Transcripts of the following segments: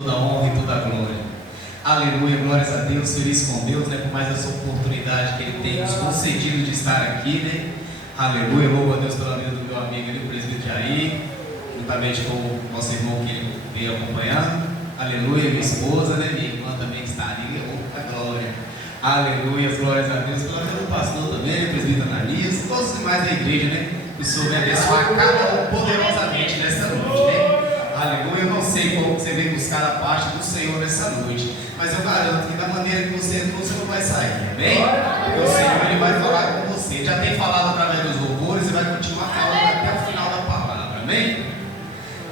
Toda honra e toda glória. Aleluia, glórias a Deus, feliz com Deus, por mais essa oportunidade que Ele tem nos concedido de estar aqui, Aleluia, louvo a Deus pela vida do meu amigo ali, o presbítero Jair, juntamente com o nosso irmão que ele veio acompanhando. Aleluia, minha esposa, minha irmã também que está ali, a glória. Aleluia, glórias a Deus, pela vida do pastor também, o presbítero Ananias, todos os demais da igreja, que o Senhor vai abençoar cada um poderosamente nessa noite, Aleluia, eu não sei como você veio buscar a parte do Senhor nessa noite, mas eu garanto que da maneira que você entrou, você não vai sair, amém? Porque o Senhor Ele vai falar com você, já tem falado através dos louvores e vai continuar falando até o final da palavra, amém?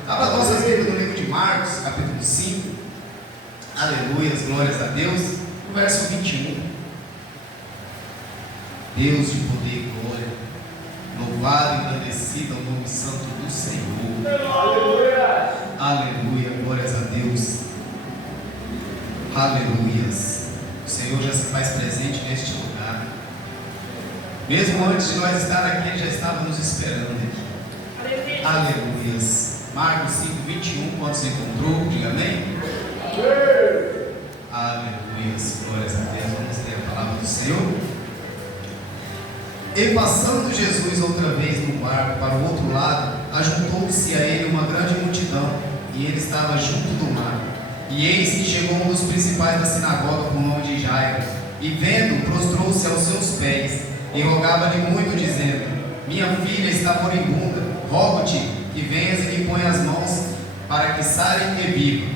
Abra as nossas Bíblias no livro de Marcos, capítulo 5, aleluia, glórias a Deus, no verso 21. Deus de poder e glória, louvado e engrandecido ao nome santo do Senhor. Aleluia! Aleluia, glórias a Deus. Aleluias. O Senhor já se faz presente neste lugar. Mesmo antes de nós estar aqui, Ele já estava nos esperando aqui. Aleluias. Marcos 5, 21, quando se encontrou, diga amém. Aleluias, glórias a Deus. Vamos ler a palavra do Senhor. E passando Jesus outra vez no barco para o outro lado, ajuntou-se a ele uma grande multidão, e ele estava junto do mar. E eis que chegou um dos principais da sinagoga, por nome de Jairo, e vendo, prostrou-se aos seus pés, e rogava-lhe muito, dizendo: Minha filha está moribunda, rogo-te que venhas e lhe ponha as mãos, para que sare e viva.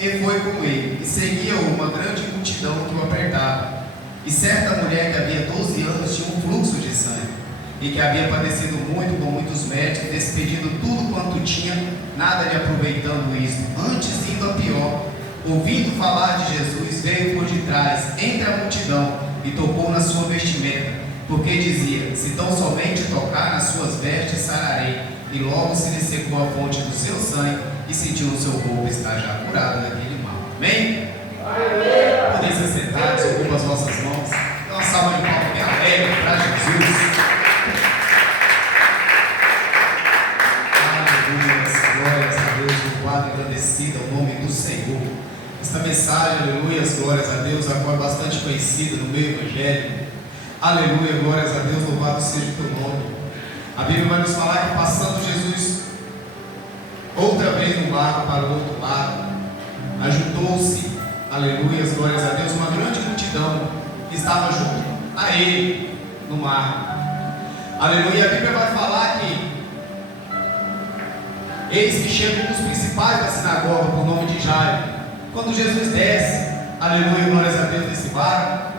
E foi com ele, e seguia-o uma grande multidão que o apertava. E certa mulher que havia 12 anos tinha um fluxo de sangue, e que havia padecido muito com muitos médicos, despedindo tudo quanto tinha, nada lhe aproveitando isto, antes indo a pior. Ouvindo falar de Jesus, veio por detrás, entre a multidão, e tocou na sua vestimenta, porque dizia: Se tão somente tocar nas suas vestes, sararei. E logo se lhe secou a fonte do seu sangue, e sentiu o seu corpo estar já curado daquele mal. Amém? Podem se sentar, desocupa as vossas mãos. Dá uma salva de palmas bem alegre para Jesus. Aleluia, glórias a Deus, louvado e agradecido ao nome do Senhor. Esta mensagem, aleluia, glórias a Deus, agora é bastante conhecida no meio evangelho. Aleluia, glórias a Deus, louvado seja o teu nome. A Bíblia vai nos falar que passando Jesus outra vez no barco para o outro lado, ajuntou-se, aleluia, glórias a Deus, uma grande multidão que estava junto a ele no mar. Aleluia, a Bíblia vai falar que eis que chega um dos principais da sinagoga, por nome de Jairo. Quando Jesus desce, aleluia, glórias a Deus, desse barco,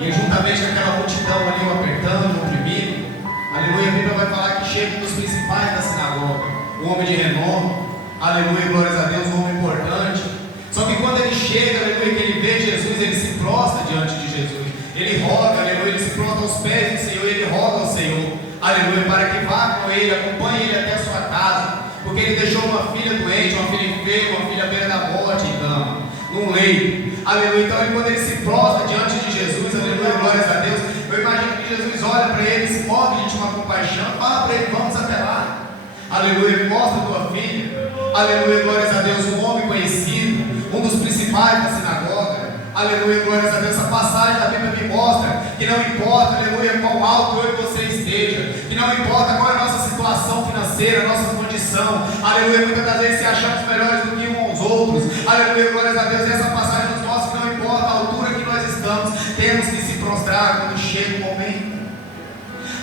e juntamente com aquela multidão ali o apertando, o oprimindo, aleluia, a Bíblia vai falar que chega um dos principais da sinagoga, um homem de renome, aleluia, glórias a Deus, um homem importante. Só que quando ele chega, aleluia, que ele vê Jesus, ele se prostra diante de Jesus. Ele roga, aleluia, ele se prostra aos pés do Senhor, ele roga ao Senhor, aleluia, para que vá com ele, acompanhe ele até a sua casa, porque ele deixou uma filha doente, uma filha enferma, uma filha à beira da morte, então, num leito, aleluia. Então, quando ele se prostra diante de Jesus, aleluia, glórias a Deus, eu imagino que Jesus olha para ele, se move de íntima compaixão, fala para ele: Vamos até lá, aleluia, mostra a tua filha, aleluia, glórias a Deus, um homem conhecido, um dos principais da sinagoga, aleluia, glórias a Deus. Essa passagem da Bíblia me mostra que não importa, aleluia, qual alto eu e você esteja, que não importa qual é a nossa situação financeira, a nossa condição, aleluia, muitas das vezes se achamos melhores do que uns aos outros, aleluia, glórias a Deus. E essa passagem nos mostra que não importa a altura que nós estamos, temos que se prostrar quando chega o momento,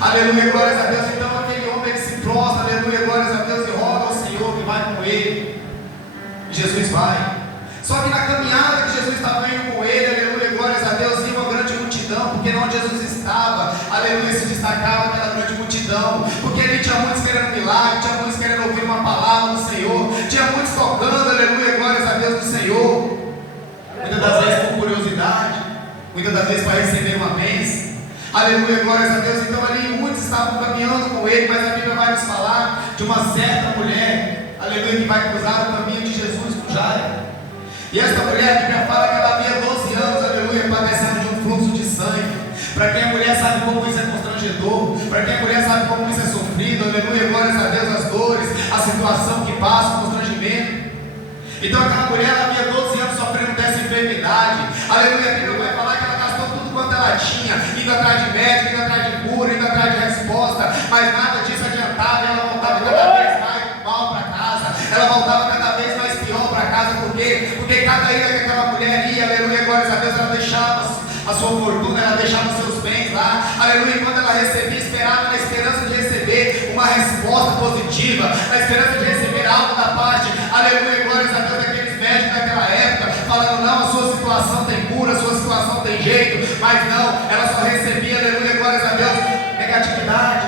aleluia, glórias a Deus. Então aquele homem ele se prostra, aleluia, glórias a Deus, e roga ao Senhor que vai com ele, e Jesus vai. Só que na caminhada que Jesus estava indo com ele, aleluia, glórias a Deus, ia uma grande multidão, porque onde Jesus estava, aleluia, se destacava aquela grande multidão, porque ali tinha muitos querendo milagre, tinha muitos querendo ouvir uma palavra do Senhor, tinha muitos tocando, aleluia, glórias a Deus, do Senhor, muitas das vezes por curiosidade, muitas das vezes para receber uma bênção, aleluia, glórias a Deus. Então ali muitos estavam caminhando com ele, mas a Bíblia vai nos falar de uma certa mulher, aleluia, que vai cruzar o caminho de Jesus com Jairo. E esta mulher, a Bíblia fala que ela havia 12 anos, aleluia, padecendo de um fluxo de sangue. Para quem a mulher sabe como isso é constrangedor, para quem a mulher sabe como isso é sofrido, aleluia, glórias a Deus, as dores, a situação que passa, o constrangimento. Então aquela mulher, ela havia 12 anos sofrendo dessa enfermidade. Aleluia, a Bíblia vai falar que ela gastou tudo quanto ela tinha, indo atrás de médico, indo atrás de cura, indo atrás de resposta, mas nada disso adiantava, e ela voltava cada vez mais mal para casa, ela voltava cada vez mais pior para casa. Por quê? Porque cada ilha que aquela mulher ia, aleluia, glórias a Deus, ela deixava a sua fortuna, ela deixava os seus bens lá, aleluia, e quando ela recebia, esperava na esperança de receber uma resposta positiva, na esperança de receber algo da parte, aleluia, glórias a Deus, daqueles médicos daquela época, falando, não, a sua situação tem cura, a sua situação tem jeito, mas não, ela só recebia, aleluia, glórias a Deus, negatividade.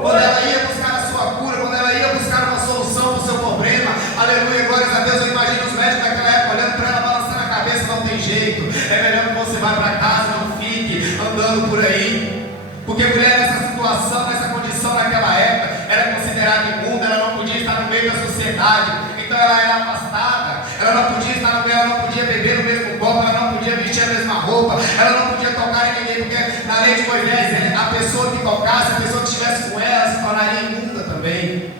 Quando ela ia buscar a sua cura, quando ela ia buscar uma solução para o seu problema, aleluia, glórias a Deus, eu imagino os médicos daquela época olhando para ela, balançando a cabeça, não tem jeito, é melhor que você vá para casa, não fique andando por aí, porque mulher nessa situação, nessa condição naquela época, era considerada imunda, ela não podia estar no meio da sociedade, então ela era afastada, ela não podia estar no meio, ela não podia beber no mesmo copo, ela não podia vestir a mesma roupa, ela não podia tocar em ninguém, porque na lei de Moisés, a pessoa que tocasse, a pessoa que estivesse com ela, se tornaria imunda também.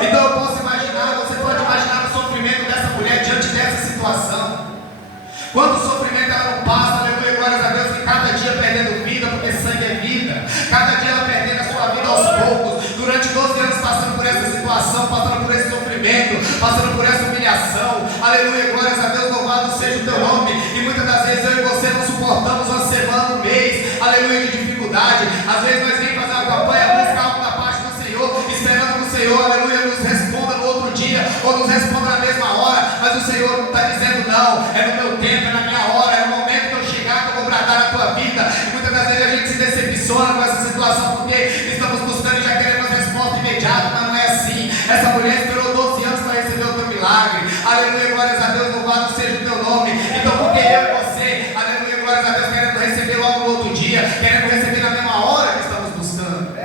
Então eu posso imaginar, você pode imaginar o sofrimento dessa mulher diante dessa situação. Quando o sofrimento ela não passa, aleluia, glórias a Deus, que cada dia perdendo vida, porque sangue é vida, cada dia ela perdendo a sua vida aos poucos, durante 12 anos passando por essa situação, passando por esse sofrimento, passando por essa humilhação, aleluia, glórias a Deus, louvado seja o teu nome, e muitas das vezes eu e você não suportamos uma semana, um mês, aleluia, de dificuldade, às vezes nós vem fazer uma campanha, buscar algo da parte do Senhor, esperando que o Senhor, aleluia, nos responda no outro dia, ou nos responda na mesma hora, mas o Senhor está dizendo não, é no meu tempo, é na minha hora, é no momento que eu chegar que eu vou bradar na tua vida, e muitas das vezes a gente se decepciona com essa situação, porque estamos buscando e já queremos resposta imediata, mas não é assim. Essa mulher esperou 12 anos para receber o teu milagre, aleluia, glórias a Deus, louvado seja o teu nome. Então porque eu e você, aleluia, glórias a Deus, querendo receber logo no outro dia, querendo receber na mesma hora que estamos buscando.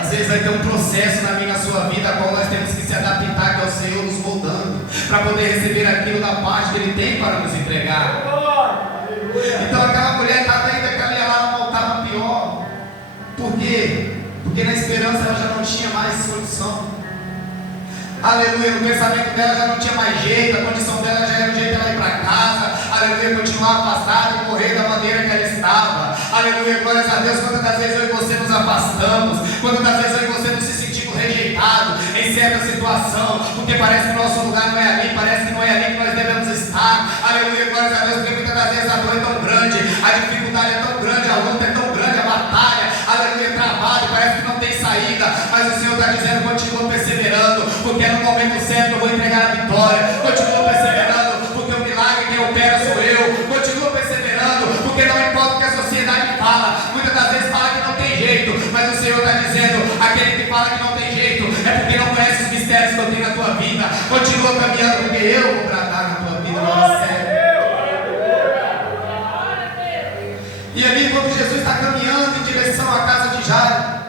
Às vezes vai ter um processo na minha e na sua vida, a qual nós temos que se adaptar, que é o Senhor nos moldando, para poder receber aquilo da parte que Ele tem para nos entregar. Então aquela mulher estava ainda que ela ia lá, não voltava pior. Por quê? Porque na esperança ela já não tinha mais solução. Aleluia, no pensamento dela já não tinha mais jeito, a condição dela já era o jeito dela ir para casa, aleluia, continuar afastada e morrer da maneira que ela estava. Aleluia, glórias a Deus. Quantas das vezes eu e você nos afastamos, quantas das vezes eu e você nos sentimos rejeitados em certa situação, porque parece que o nosso lugar não é ali, parece que não é ali que nós devemos estar. Aleluia, glórias a Deus, porque muitas das vezes a dor é tão grande, a dificuldade é tão grande, a luta é tão grande, a batalha, aleluia, é travada, parece que não tem saída, mas o Senhor está dizendo, continua perseverando, porque é no momento certo eu vou entregar a vitória, continua perseverando, porque o milagre quem opera sou eu, continua perseverando, porque não importa o que a sociedade fala, muitas das vezes fala que não tem jeito, mas o Senhor está dizendo, aquele que fala que não tem jeito, é porque não conhece os mistérios que eu tenho na tua vida, continua caminhando, porque eu vou bradar na tua vida, na hora certa. E ali quando Jesus está caminhando em direção à casa de Jairo,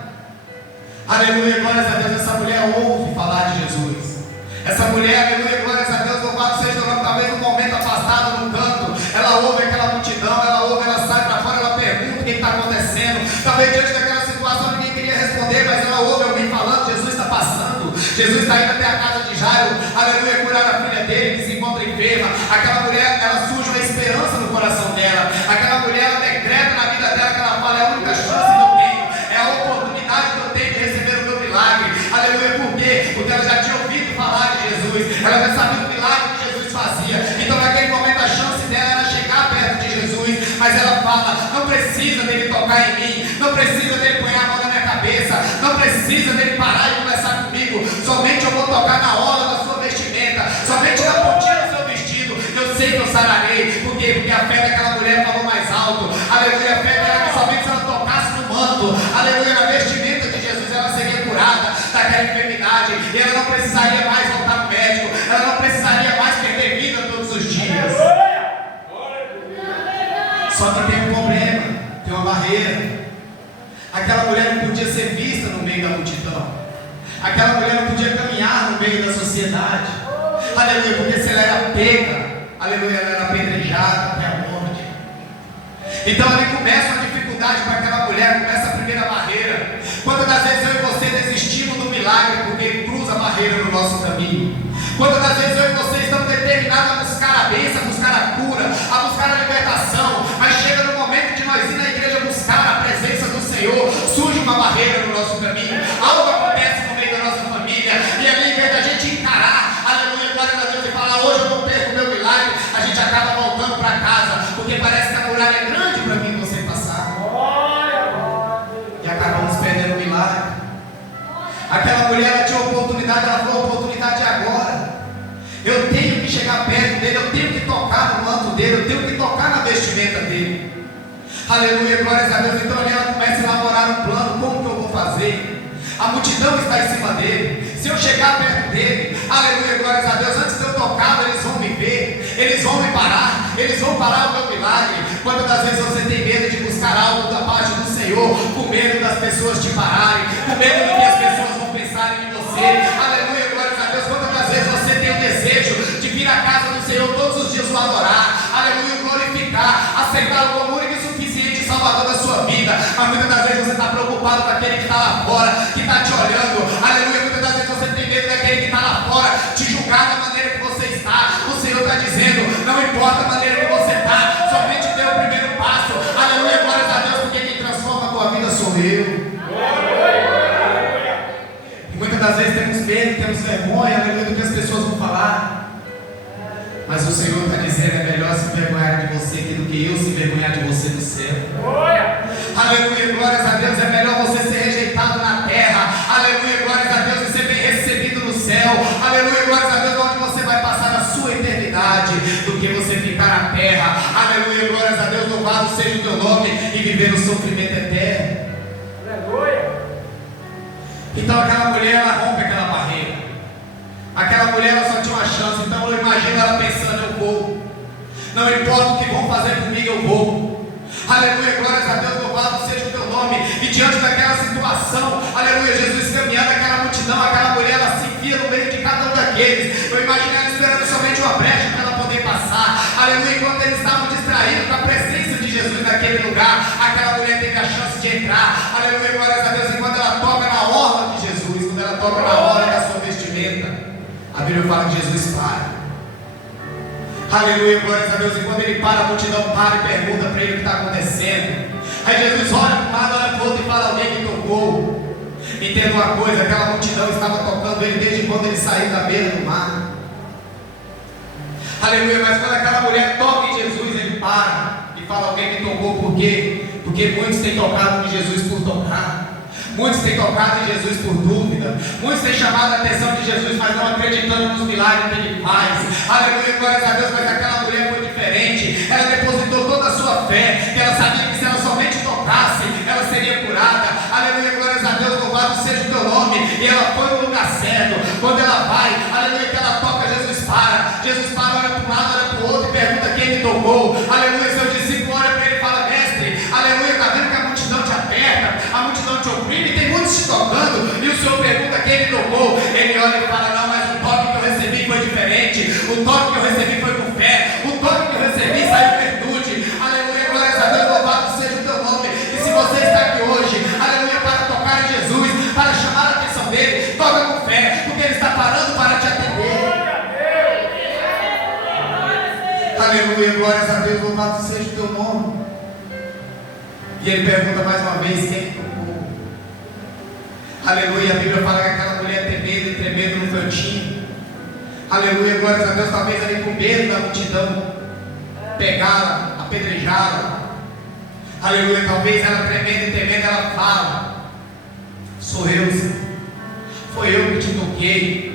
aleluia, glórias a Deus, essa mulher ouve falar de Jesus. Essa mulher, aleluia, glórias a Deus, louvado seja o nome, talvez um momento afastado no canto, ela ouve aquela multidão, ela ouve, ela sai para fora, ela pergunta o que está acontecendo, talvez diante daquela situação ninguém queria responder, mas ela ouve alguém falando, Jesus está passando, Jesus está indo até a casa de Jairo, aleluia, curar a filha dele que se encontra enferma. Aquela mulher, ela surge uma esperança no coração dela, aquela mulher, ela decreta na vida dela que ela fala, é a única chance que eu tenho, é a oportunidade que eu tenho de receber o meu milagre, aleluia, por quê? Porque ela já tinha ouvido falar de Jesus, ela já sabia o milagre que Jesus fazia, então naquele momento a chance dela era chegar perto de Jesus, mas ela fala, não precisa dele tocar em mim, não precisa dele pôr a mão na minha cabeça, não precisa dele parar e conversar comigo, somente eu vou tocar na orla da sua vestimenta, somente na pontinha do seu vestido, eu sei que eu sararei. Por quê? Porque a fé daquela mulher falou mais alto, aleluia, a fé dela que somente se ela tocasse no manto, aleluia, na vestimenta de Jesus, ela seria curada daquela enfermidade, e ela não precisaria mais voltar no médico, ela não precisaria mais perder vida todos os dias. Só que tem um problema, tem uma barreira. Aquela mulher não podia ser vista no meio da multidão, aquela mulher não podia caminhar no meio da sociedade, aleluia, porque se ela era pega, aleluia, ela era apedrejada até a morte. Então ali começa uma dificuldade para aquela mulher, começa a primeira barreira. Quantas das vezes eu e você desistimos do milagre milagre, porque Ele cruza a barreira no nosso caminho. Quantas das vezes eu e você estamos determinados a buscar a bênção, a buscar a cura, a buscar a libertação, mas chega no momento de nós ir na igreja buscar a presença do Senhor, surge uma barreira no nosso caminho, algo acontece no meio da nossa família, e ali em vez da gente encarar, aleluia, glória a Deus, e falar, hoje eu não perco o meu milagre, a gente acaba voltando para casa, porque parece que a muralha é grande para mim você passar, e acabamos perdendo o milagre. Aquela mulher, ela tinha oportunidade, ela falou, oportunidade agora. Eu tenho que chegar perto dele, eu tenho que tocar no manto dele, eu tenho que tocar na vestimenta dele. Aleluia, glórias a Deus. Então ali ela começa a elaborar um plano, como que eu vou fazer? A multidão está em cima dele. Se eu chegar perto dele, aleluia, glórias a Deus, antes de eu tocar, eles vão me ver, eles vão me parar, eles vão parar o meu milagre. Quantas das vezes você tem medo de buscar algo da parte do Senhor, com medo das pessoas te pararem, com medo do que as pessoas vão pensar em você? Aleluia, glórias a Deus. Quantas das vezes você tem o desejo de vir à casa do Senhor todos os dias o adorar, aleluia, glorificar, aceitá-lo como único e suficiente Salvador da sua vida, mas muitas das vezes você está preocupado com aquele que está lá fora, que está te olhando, aleluia, muitas das vezes você tem medo daquele que está lá fora, te julgar da maneira que você está. O Senhor está dizendo, não importa a maneira que você está, somente dê o primeiro passo, aleluia, glórias a Deus, porque quem transforma a tua vida sou eu. E muitas das vezes temos medo, temos vergonha, aleluia, do que as pessoas vão falar. Mas o Senhor está dizendo, é melhor se envergonhar de você aqui do que eu se envergonhar de você no céu. Aleluia, glórias a Deus, é melhor você ser rejeitado na terra, aleluia, glórias a Deus, e ser bem recebido no céu, aleluia, glórias a Deus, onde você vai passar a sua eternidade, do que você ficar na terra, aleluia, glórias a Deus, louvado seja o teu nome, e viver no sofrimento eterno. Aleluia. Então aquela mulher, ela rompe aquela barreira. Aquela mulher, ela só tinha uma chance. Então eu imagino ela pensando, eu vou, não importa o que vão fazer comigo, eu vou. Aleluia, glórias a Deus, louvado seja o teu nome. E diante daquela situação, aleluia, Jesus caminhando, aquela multidão, aquela mulher, ela se enfia no meio de cada um daqueles. Eu imagino ela esperando somente uma brecha para ela poder passar. Aleluia, enquanto eles estavam distraídos com a presença de Jesus naquele lugar, aquela mulher teve a chance de entrar. Aleluia, glórias a Deus, enquanto ela toca na orla de Jesus, quando ela toca na orla da sua vestimenta, a Bíblia fala que Jesus para. Aleluia, glórias a Deus. E quando ele para, a multidão para e pergunta para ele o que está acontecendo. Aí Jesus olha para um lado, olha para o outro e fala, alguém me tocou. Entenda uma coisa, aquela multidão estava tocando ele desde quando ele saiu da beira do mar. Aleluia, mas quando aquela mulher toca em Jesus, ele para e fala, alguém me tocou. Por quê? Porque muitos têm tocado em Jesus por tocar. Muitos têm tocado em Jesus por dúvida. Muitos têm chamado a atenção de Jesus, mas não acreditando nos milagres que Ele faz. Aleluia, glórias a Deus. Mas aquela mulher foi diferente. Ela depositou toda a sua fé. Ela sabia que se ela somente tocasse, ela seria curada. Aleluia, glórias a Deus. Louvado seja o teu nome. E ela foi no lugar certo. Quando ela vai, aleluia, que ela toca, Jesus para. Jesus para, olha para um lado, olha para o outro e pergunta quem me tocou. Aleluia, seu discípulo olha para ele e fala, mestre, aleluia, está vendo que a multidão te aperta, a multidão te oprime, tem muitos te tocando, e o Senhor pergunta quem ele tocou. Ele olha e fala, não, mas o toque que eu recebi foi diferente, o toque que eu recebi foi com fé, o toque que eu recebi saiu em virtude. Aleluia, glórias a Deus, louvado seja o teu nome. E se você está aqui hoje, aleluia, para tocar em Jesus, para chamar a atenção dele, toca com fé, porque ele está parando para te atender. Aleluia, glórias a Deus, louvado seja o teu nome. E ele pergunta mais uma vez, quem tocou? Aleluia, a Bíblia fala que aquela mulher temendo e tremendo no cantinho. Aleluia, glórias a Deus, talvez ali com medo da multidão pegá-la, apedrejá-la. Aleluia, talvez ela tremendo e temendo, ela fala, sou eu, Senhor, foi eu que te toquei.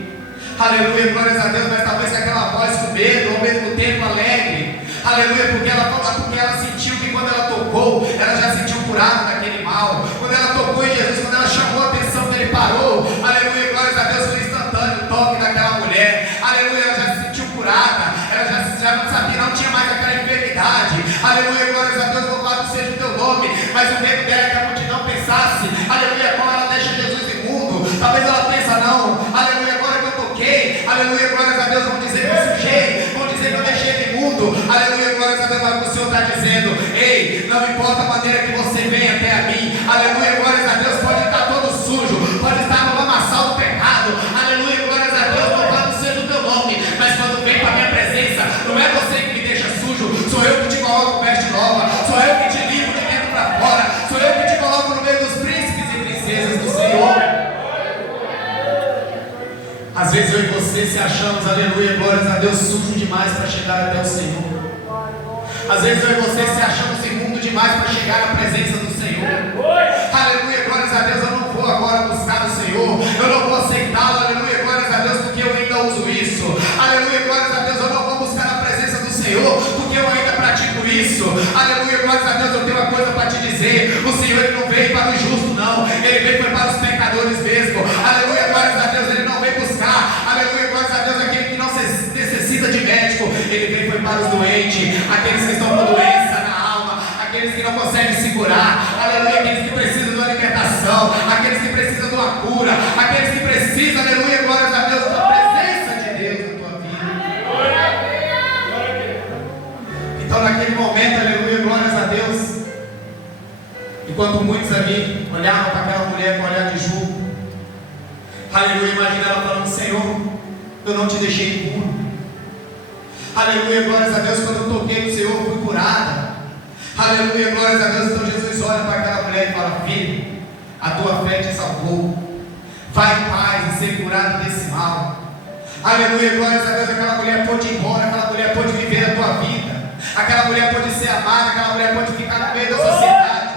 Aleluia, glórias a Deus, mas talvez aquela voz com medo, ao mesmo tempo alegre. Aleluia, porque ela sentiu que quando ela tocou, ela já sentiu curada daquele mal. Quando ela tocou em Jesus, quando ela chamou a atenção dele, parou. Aleluia, glórias a Deus, foi instantâneo o toque daquela mulher. Aleluia, ela já se sentiu curada. Ela já não sabia, não tinha mais aquela enfermidade. Aleluia, glórias a Deus, louvado seja o teu nome. Mas o medo dela é que a multidão pensasse, aleluia, como ela deixa Jesus imundo. Talvez ela pense, não, aleluia, agora que eu toquei, aleluia, glórias a Deus, vão dizer que eu sujei, vão dizer que eu deixei ele imundo. Aleluia, glórias a Deus, mas o Senhor está dizendo, ei, não importa a maneira que você vem até a mim, aleluia, glórias a Deus, pode estar todo sujo, pode estar no lamaçal do pecado, se achamos, aleluia, glórias a Deus, sujo demais para chegar até o Senhor. Às vezes eu e você se achamos imundo demais para chegar à presença do Senhor. Aleluia, glórias a Deus, eu não vou agora buscar o Senhor, eu não vou aceitá-lo, aleluia, glórias a Deus, porque eu ainda uso isso. Aleluia, glórias a Deus, eu não vou buscar a presença do Senhor, porque eu ainda pratico isso. Aleluia, glórias a Deus, eu tenho uma coisa para te dizer: o Senhor ele não veio para o justo, não, ele veio para os pecadores mesmo. Aleluia, glórias a Deus, ele não veio buscar, aleluia, glórias a Deus, aquele que não necessita de médico, ele veio foi para os doentes, aqueles que estão com doença na alma, aqueles que não conseguem segurar, aleluia, aqueles que precisam de uma libertação, aqueles que precisam de uma cura, aqueles que precisam, aleluia, glórias a Deus, da presença de Deus na tua vida. Então naquele momento, aleluia, glórias a Deus, enquanto muitos ali olhavam para aquela mulher com o olhar de julgo, aleluia, imagina ela falando: Senhor, eu não te deixei impuro. Aleluia, glórias a Deus, quando eu toquei no Senhor, fui curada. Aleluia, glórias a Deus. Então Jesus olha para aquela mulher e fala: filha, a tua fé te salvou, vai em paz e ser curada desse mal. Aleluia, glórias a Deus. Aquela mulher pôde ir embora, aquela mulher pôde viver a tua vida, aquela mulher pôde ser amada, aquela mulher pode ficar no meio da sociedade.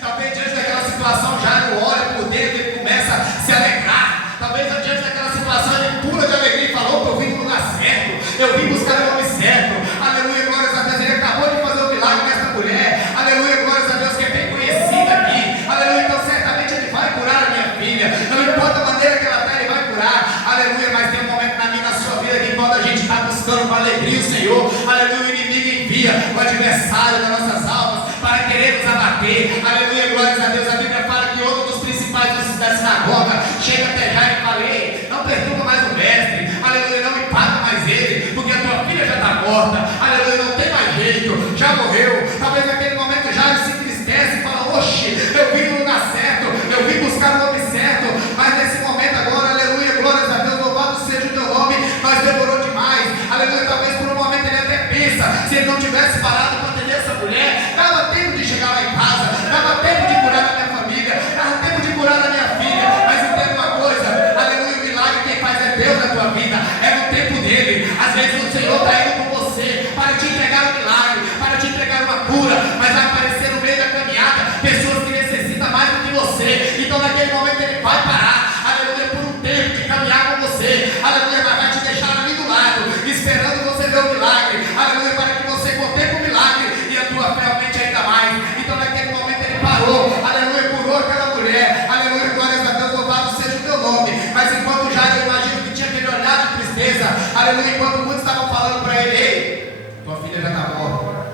Talvez diante daquela situação já não olha por dentro, ele começa a se alegrar. Talvez diante daquela situação ele pula de alegria e falou: eu vim no lugar certo, eu vim buscar o nome certo. Aleluia, glórias a Deus, ele acabou de fazer um milagre nessa mulher. Aleluia, glórias a Deus, que é bem conhecida aqui. Aleluia, então certamente ele vai curar a minha filha, não importa a maneira que ela está, ele vai curar. Aleluia, mas tem um momento na minha, na sua vida, que quando a gente está buscando com alegria o Senhor, aleluia, o inimigo envia o adversário das nossas almas para querer nos abater. Aleluia, glórias a Deus. A Bíblia fala que outro dos principais da sinagoga chega até já e fala: ei, não perturba mais o mestre, aleluia, não impacta mais ele, porque a tua filha já está morta, aleluia, não tem mais jeito, já morreu. Talvez naquele momento já ele se entristece e fala: oxe, eu vim no lugar certo, eu vim buscar o nome certo, mas nesse momento agora, aleluia, glórias a Deus, louvado seja o teu nome, mas demorou demais. Aleluia, talvez por um momento ele até pensa: se ele não tivesse parado para atender essa mulher, dava tempo de chegar lá em casa, dava tempo de curar a minha família, dava tempo de curar a minha filha. Mas entenda uma coisa, aleluia, o milagre quem faz é Deus na tua vida, é no tempo dele. Às vezes o Senhor está indo com você para te entregar um milagre, para te entregar uma cura, mas vai aparecer no meio da caminhada pessoas que necessitam mais do que você. Então naquele momento ele vai parar, aleluia, por um tempo de caminhar com você, aleluia, mas vai te deixar ali do lado, esperando você ver o milagre, aleluia, para que você contemple o milagre e a tua fé aumente ainda mais. Então naquele momento ele parou, aleluia, curou aquela mulher, aleluia, glórias a Deus, louvado seja o teu nome. Mas enquanto já eu imagino que tinha aquele olhar de tristeza, aleluia, enquanto muitos estavam falando para ele: ei, tua filha já está morta,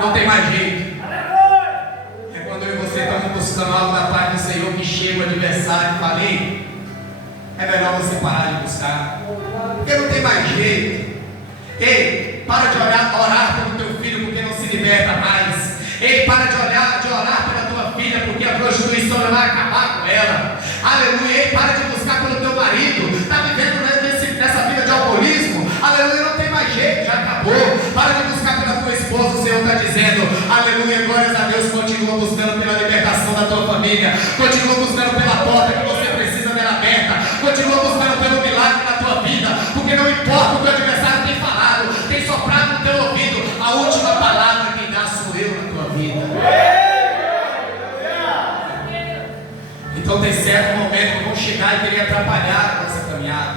não tem mais jeito. É quando eu e você estamos buscando algo da parte do Senhor que chega o adversário e fala: ei, é melhor você parar de buscar, porque não tem mais jeito. Ei, para de orar pelo teu filho, porque não se liberta mais. Ei, para de orar pela tua filha, porque a prostituição vai acabar com ela. Aleluia. Ei, para de buscar pelo teu marido, está vivendo nessa vida de alcoolismo, aleluia, não tem mais jeito, já acabou. Para de buscar pela tua esposa, o Senhor está dizendo, aleluia, glórias a Deus, continua buscando pela libertação da tua família, continua buscando pela porta que você precisa dela aberta, continua buscando pelo milagre na tua vida, porque não importa o que o adversário tem falado, tem soprado no teu ouvido, a última palavra quem dá sou eu na tua vida. Então tem certo momento que vão chegar e querer atrapalhar a nossa caminhada,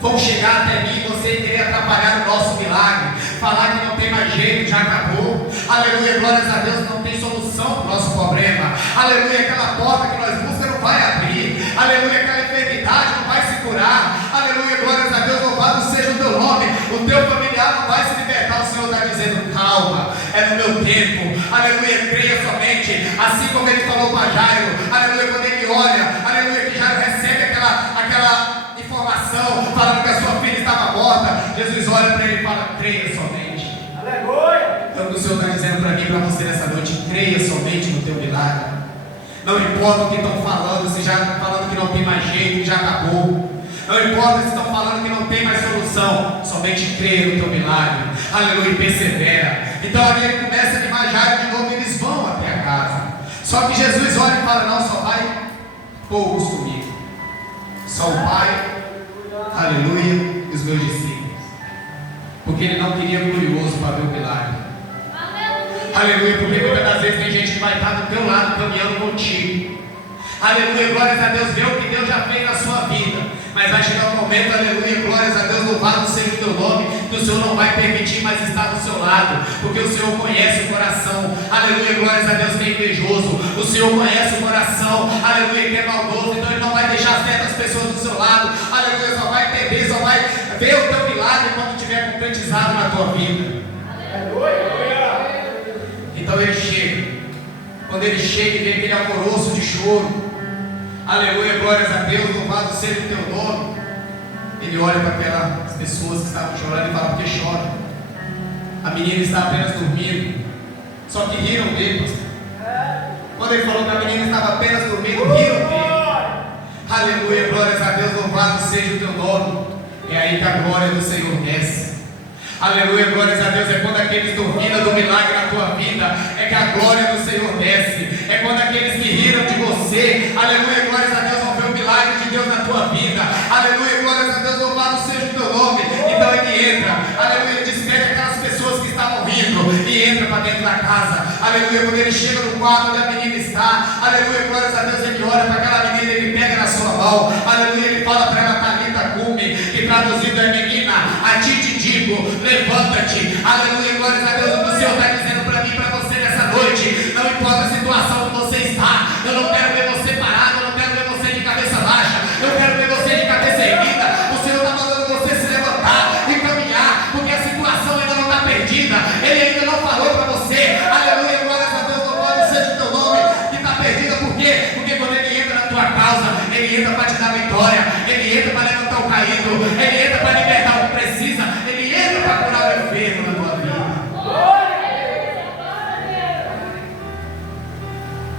vão chegar até mim e você querer atrapalhar o nosso milagre, falar que não tem mais jeito, já acabou. Aleluia, glórias a Deus, não tem solução para o nosso problema. Aleluia, aquela porta que nós buscamos não vai abrir. Aleluia, aquela enfermidade não vai se curar. Aleluia, glórias a Deus, louvado seja o teu nome. O teu familiar não vai se libertar. O Senhor está dizendo: calma, é no meu tempo. Aleluia, creia somente. Assim como ele falou para Jairo, aleluia, quando ele olha, aleluia, que Jairo recebe aquela informação falando que a sua filha estava morta, Jesus olha para ele e fala: creia somente. Aleluia. Então o que o Senhor está dizendo para mim e para você nessa noite: creia somente no teu milagre. Não importa o que estão falando, se já falando que não tem mais jeito, que já acabou. Não importa se estão falando que não tem mais solução, somente creia no teu milagre. Aleluia, e persevera. Então ali ele começa a animar Jairo de novo e eles vão até a casa. Só que Jesus olha e fala: não, só vai poucos comigo. Só o pai aleluia, os meus discípulos, porque ele não queria glorioso para ver o milagre. Aleluia, porque muitas das vezes tem gente que vai estar do teu lado caminhando contigo. Aleluia, glórias a Deus, vê o que Deus já fez na sua vida. Mas vai chegar um momento, aleluia, glórias a Deus, louvado seja o teu nome, que o Senhor não vai permitir mais estar do seu lado, porque o Senhor conhece o coração. Aleluia, glórias a Deus, que é invejoso. O Senhor conhece o coração, aleluia, que é maldoso. Então Ele não vai deixar certas pessoas do seu lado. Aleluia, só vai entender, só vai ver o teu milagre quando estiver concretizado na tua vida. Então Ele chega. Quando Ele chega e vê aquele alvoroço de choro, aleluia, glórias a Deus, louvado seja o teu nome. Ele olha para aquelas pessoas que estavam chorando e fala: por que chora? A menina está apenas dormindo. Só que riram dele, pastor. Quando ele falou que a menina estava apenas dormindo, riram dele. Aleluia, glórias a Deus, louvado seja o teu nome. É aí que a glória do Senhor desce. Aleluia, glórias a Deus. É quando aqueles duvidam do milagre na tua vida, é que a glória do Senhor desce. É quando aqueles que riram de você, aleluia, glórias a Deus, vão ver o milagre de Deus na tua vida. Aleluia, glórias a Deus, louvado seja o teu nome. Então Ele entra, aleluia, despede aquelas pessoas que estavam rindo e entra para dentro da casa. Aleluia, quando Ele chega no quarto onde a menina está, aleluia, glórias a Deus, Ele olha para aquela menina, Ele pega na sua mão, aleluia, Ele fala para ela: Talita cumi, que traduzido é: menina, a ti te digo, levanta-te. Aleluia, glórias a Deus. O que o Senhor está dizendo para mim e para você nessa noite: não importa a situação que você está, eu não quero ver você parado, eu não quero ver você de cabeça baixa, eu quero ver você de cabeça erguida. O Senhor está mandando você se levantar e caminhar, porque a situação ainda não está perdida, Ele ainda não falou para você. Aleluia, glórias a Deus, louvado seja o teu nome, que está perdida. Por quê? Porque quando Ele entra na tua causa, Ele entra para te dar vitória, Ele entra para levantar o caído, Ele entra para libertar o que precisa, Ele entra para curar o enfermo na tua vida.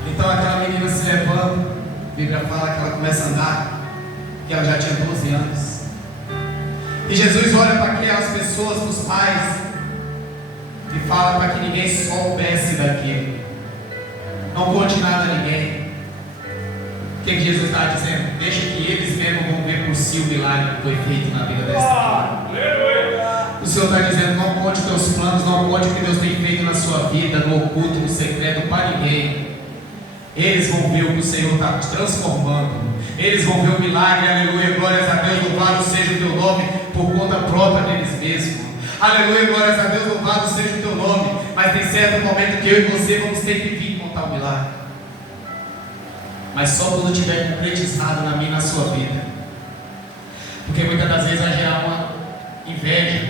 Então aquela menina se levanta, a Bíblia fala que ela começa a andar, que ela já tinha 12 anos. E Jesus olha para aquelas pessoas, para os pais, e fala para que ninguém soubesse daquilo. Não conte nada a ninguém. O que Jesus está dizendo? Deixa que eles mesmos vão ver por si o milagre que foi feito na vida dessa menina. O Senhor está dizendo: não conte os teus planos, não conte o que Deus tem feito na sua vida, no oculto, no secreto, para ninguém. Eles vão ver o que o Senhor está transformando. Eles vão ver o milagre, aleluia, glórias a Deus, louvado seja o teu nome, por conta própria deles mesmos. Aleluia, glórias a Deus, louvado seja o teu nome. Mas tem certo momento que eu e você vamos ter que vir contar o milagre. Mas só quando tiver concretizado na minha e na sua vida. Porque muitas das vezes vai gerar uma inveja.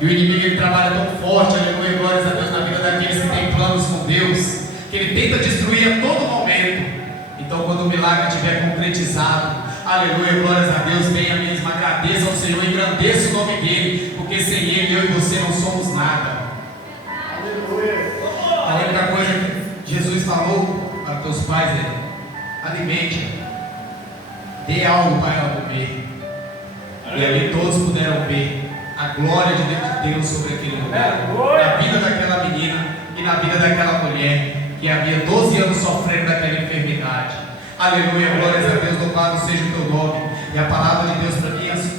E o inimigo, ele trabalha tão forte, aleluia, glórias a Deus, na vida daqueles que têm planos com Deus, que ele tenta destruir a todo momento. Então quando o milagre estiver concretizado, aleluia, glórias a Deus, venha mesmo, agradeça ao Senhor, engrandeça o nome dEle, porque sem Ele, eu e você não somos nada. Aleluia. A única coisa que Jesus falou para teus pais é: alimente, dê algo para ela comer. E ali todos puderam ver a glória de Deus sobre aquele lugar, na vida daquela menina e na vida daquela mulher que havia 12 anos sofrendo daquela enfermidade. Aleluia, glórias a Deus, louvado seja o teu nome. E a palavra de Deus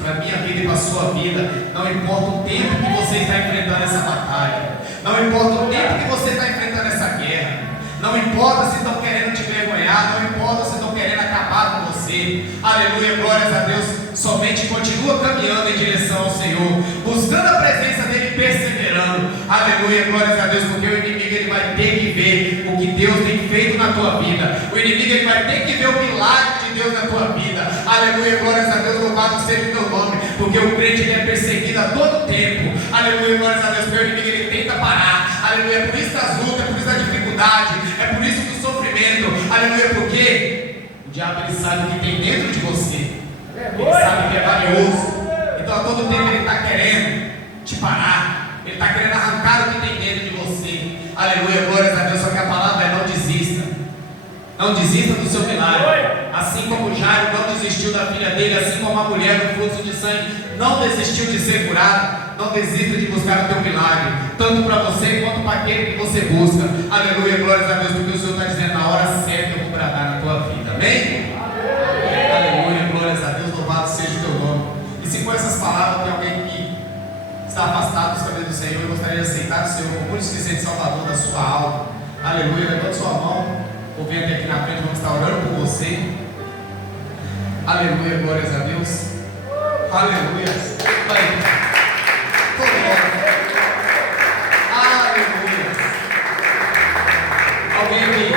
para minha vida e para a sua vida: não importa o tempo que você está enfrentando essa batalha, não importa o tempo que você está enfrentando essa guerra, não importa se estão querendo te vergonhar, não importa se estão querendo acabar com você. Aleluia, glórias a Deus. Somente continua caminhando em direção ao Senhor, buscando a presença dEle, perseverando. Aleluia, glórias a Deus, porque o inimigo, ele vai ter que ver o que Deus tem feito na tua vida. O inimigo, ele vai ter que ver o milagre de Deus na tua vida. Aleluia, glórias a Deus, louvado seja o teu nome, porque o crente, ele é perseguido a todo tempo. Aleluia, glórias a Deus, porque o inimigo, ele tenta parar. Aleluia, é por isso das lutas, é por isso da dificuldade, é por isso do sofrimento. Aleluia, porque o diabo, ele sabe o que tem dentro de você. Ele sabe que é valioso. Então a todo tempo ele está querendo te parar, ele está querendo arrancar o que tem dentro de você. Aleluia, glórias a Deus. Só que a palavra é: não desista. Não desista do seu milagre. Assim como Jairo não desistiu da filha dele, assim como a mulher do fluxo de sangue não desistiu de ser curada, não desista de buscar o teu milagre, tanto para você quanto para aquele que você busca. Aleluia, glórias a Deus, porque o Senhor está dizendo: na hora certa eu vou bradar na tua vida. Amém? Aleluia, glórias a Deus, louvado seja o teu nome. está afastado dos caminhos do Senhor e gostaria de aceitar o Senhor como único suficiente Salvador da sua alma. Aleluia, levante sua mão, ou venha até aqui na frente, vamos estar orando por você. Aleluia, glórias a Deus. Aleluia. Aleluia. Alguém aqui,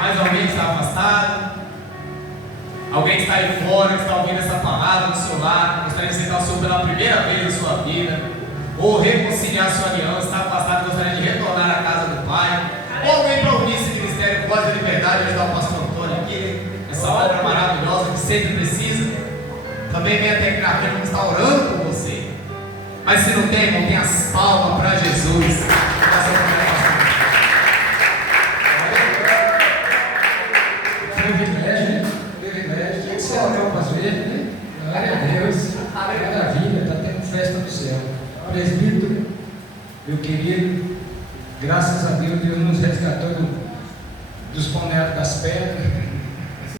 mais alguém que está afastado? Alguém que está aí fora, que está ouvindo essa palavra do seu lado, gostaria de aceitar o Senhor pela primeira vez na sua vida, ou reconciliar sua aliança, está afastado, gostaria de retornar à casa do Pai, ou alguém para unir esse ministério Voz da Liberdade, ajudar o pastor Antônio aqui, essa obra maravilhosa que sempre precisa. Também vem até aqui na frente, vamos estar orando por você. Mas se não tem, irmão, tem as palmas para Jesus. Privilégio, que céu é o fazer, né? Glória a Deus, maravilha, está tendo festa no céu. Presbítero, meu querido, graças a Deus, Deus nos resgatou dos boneados das pedras.